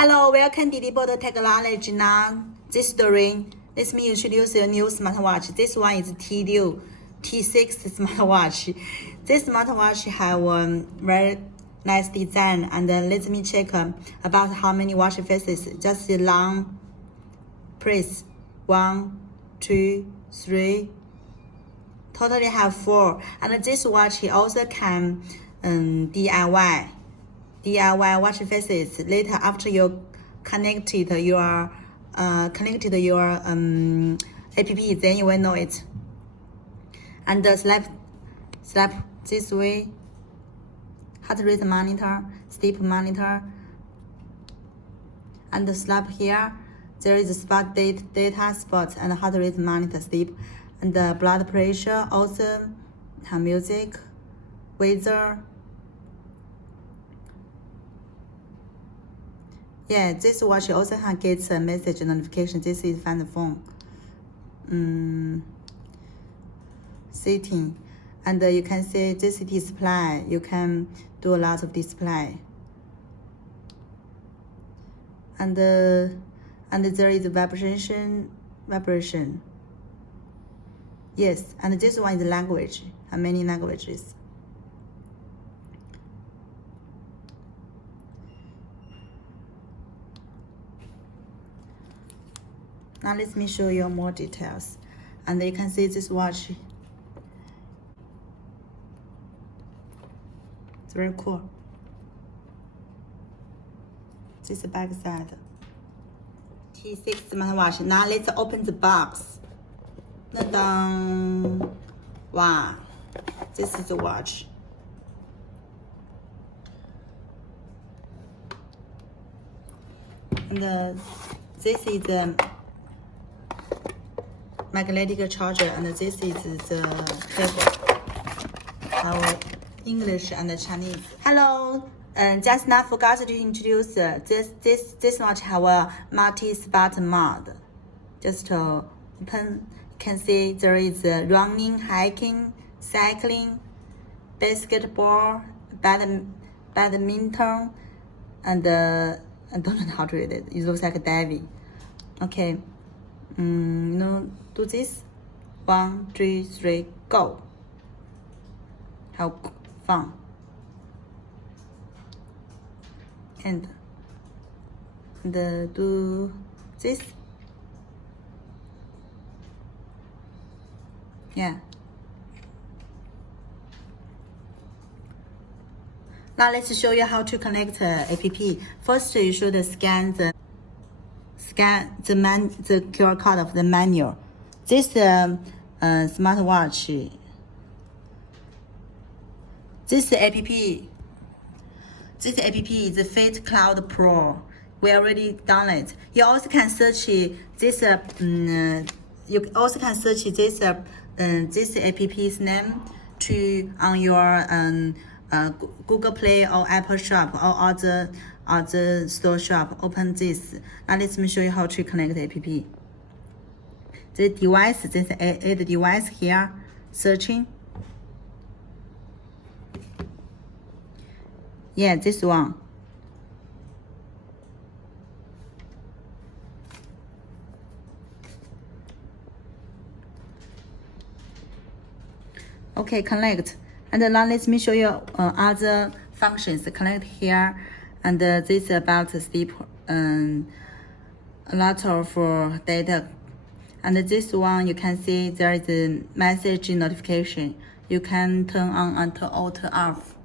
Hello, welcome to Diliberto Technology. Now, this story, let me introduce a new smartwatch. This one is Diliberto T6 smartwatch. This smartwatch have a very nice design, and let me check about how many watch faces. Just a long press. 1, 2, 3. Totally have 4. And this watch also can DIY watch faces. Later, after you connected your app, then you will know it. And slap this way. Heart rate monitor, sleep monitor, and slap here. There is a spot data spot and heart rate monitor, sleep, and the blood pressure. Also, music, weather. Yeah, this watch also gets a message notification. This is find the phone. Setting, and you can see this display. You can do a lot of display. And there is vibration. Yes, and this one is language. Many languages. Now let me show you more details. And you can see this watch. It's very cool. This is the back side. T6 smartwatch. Now let's open the box. Wow, this is the watch. And this is the magnetic charger, and this is the cable. Our English and Chinese. Hello, just now forgot to introduce this watch have a multi-sport mode. Just open, you can see there is running, hiking, cycling, basketball, badminton, and I don't know how to read it. It looks like diving. Okay. Do this. 1, 2, 3, go. Have fun. And do this. Yeah. Now let's show you how to connect app. First, you should scan the QR code of the manual. This smartwatch, this app is the Fitcouldpro. We already downloaded. You also can search this. You also can search this app's name on your Google Play or Apple Shop or other store shop. Open this. Now let me show you how to connect the app. The device, this the device here, searching. Yeah, this one. Okay, connect. And now let me show you other functions. Connect here, and this about sleep, a lot of data. And this one, you can see there is a message notification. You can turn on and turn off.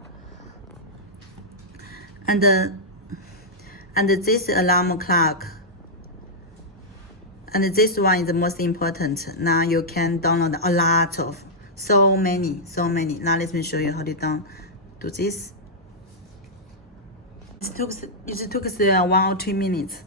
And this alarm clock. And this one is the most important. Now you can download a lot of, so many. Now let me show you how to do this. It took 1 or 2 minutes.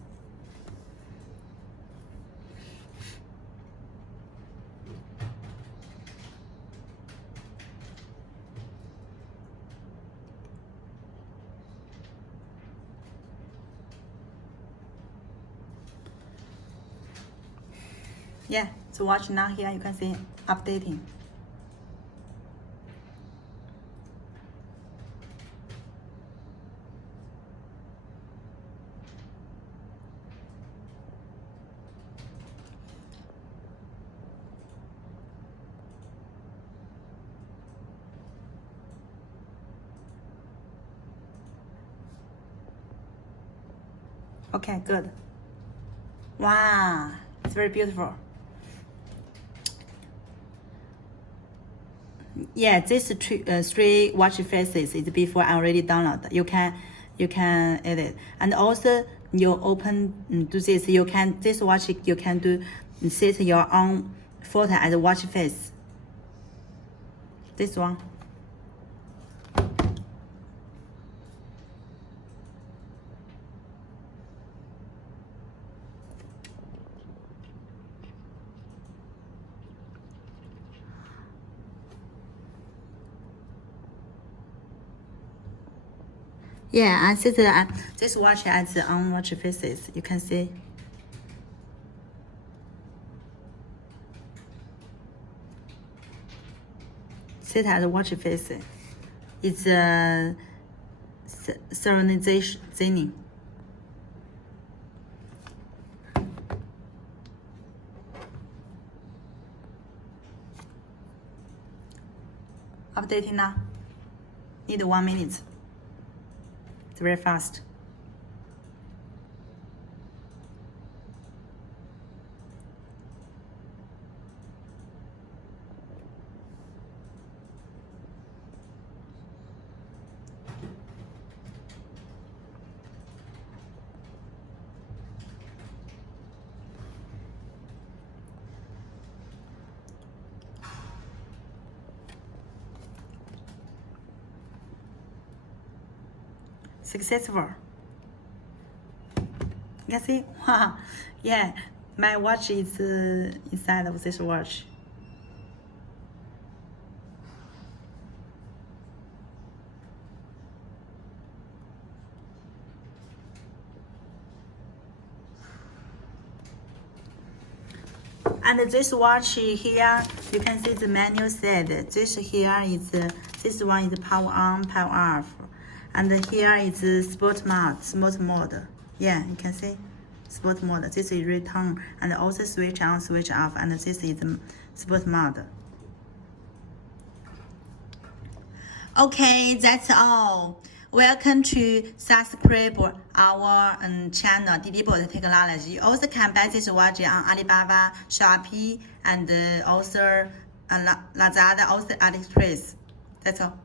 Yeah, so watch now here, you can see updating. Okay, good. Wow, it's very beautiful. Yeah, this three watch faces is before I already download. You can edit, and also you open do this. You can this watch you can do set your own photo as a watch face. This one. Yeah, I set this watch as on watch faces. You can see. Set as watch face. It's a synchronization. Updating now. Need 1 minute. It's very fast. Successful. You can see, wow, yeah, my watch is inside of this watch. And this watch here, you can see the menu said this here is this one is power on, power off. And here is sport mode. Yeah, you can see sport mode. This is return and also switch on, switch off, and this is sport mode. Okay, that's all. Welcome to subscribe our channel Diliberto Technology. You also can buy this watch on Alibaba, Shopee, and also Lazada, also AliExpress. That's all.